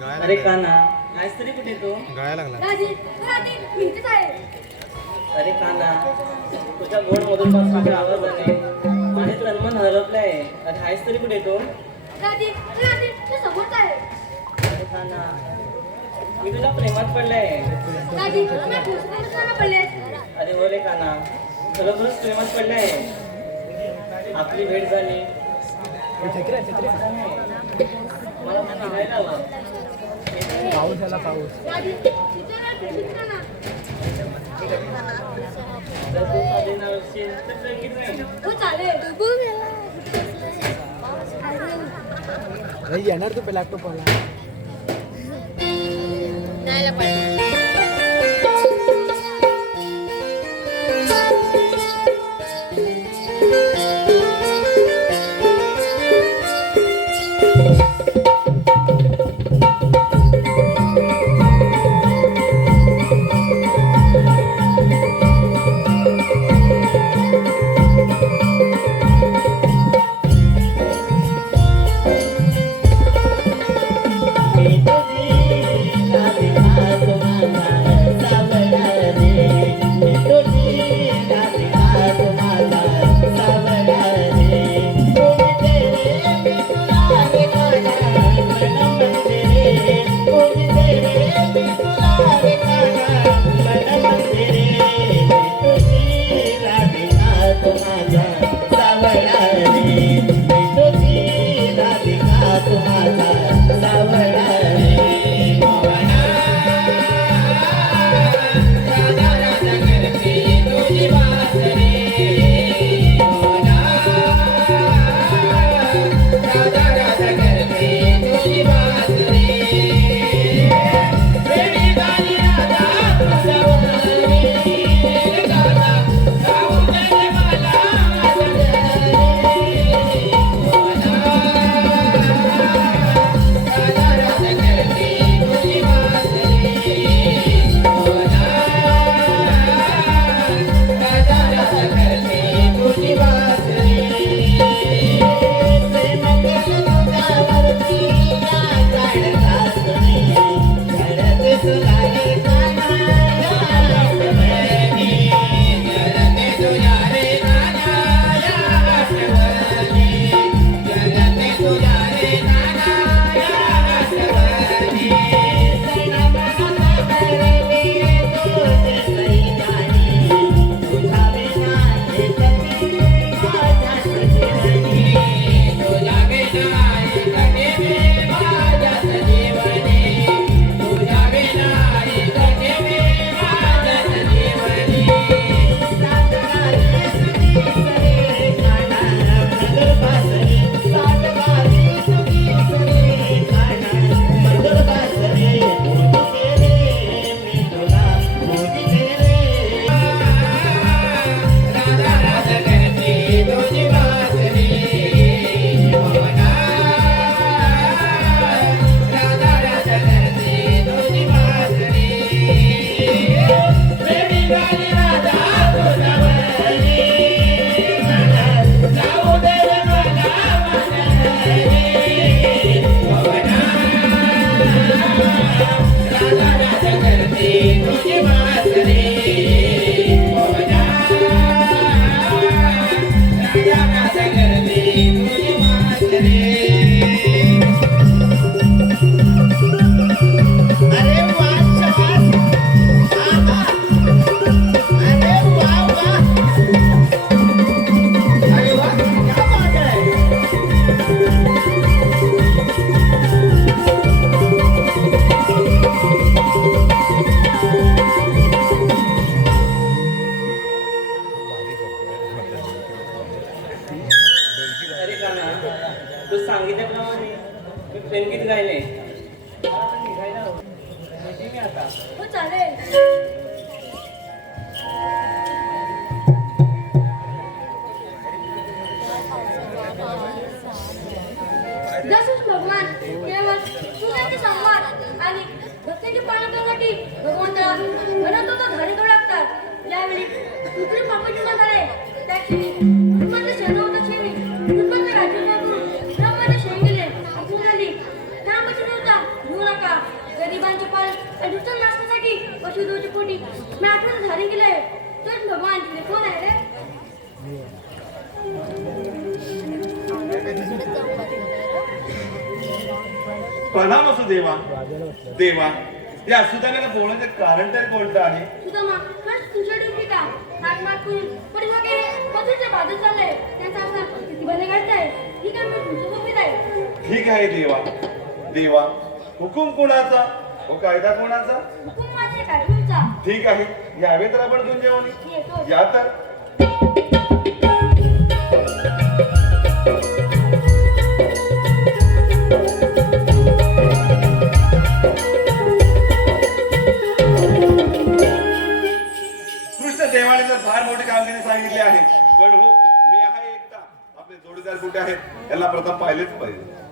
अरे काना आज तरी कुठे तू? गायला लागला राजी राजी भिंतीच आहे. अरे काना तुझ्या गोड मधून पासून आवाज आले माझे तन्मन हरपले आहे अरे आहेस तरी कुठे तू? राजी राजी तू आहे. अरे काना मी तुला प्रेमात पडलाय. पडले अरे हो रे काना खरोखरच प्रेमात पडलाय. आपली भेट झाली. मला हवं पाऊस झाला पाऊस. जर तू माझे नाव असशील तर लगेच नाही हो चालेल येणार तू मी प्रेमगीत गायले मला आता निघायला मी आता हो चालेल जसच भगवान केवळ सुनेचे संवाद आणि भक्तीची पालन भगवंताला अनंत लागतात झाले त्या मी आठवण भगवान तुझे कोण आहे रे प्रणाम असो देवा. देवा या सुधाराला बोलण्याचं कारण तरी कोणतं आहे सुदामा तुझ्या डोकी का? नाक माग करून पण वगैरे पतीचे बाजू चाललंय. त्यांचा असा किती बने काढताय ही काय मी तुमचं सोबत आहे. ठीक आहे देवा. देवा हुकूम कोणाचा? व कायदा कोणाचा? हुकूम ठीक आहे. यावे तर आपण गुंजवणी मी या तर. कृष्ण देवाने तर फार मोठे कामगिरी सांगितले आहे. पण हो मी आहे एकटा. आपले जोडीदार कुठे आहेत? याला प्रथम पाहिलेच पाहिजे.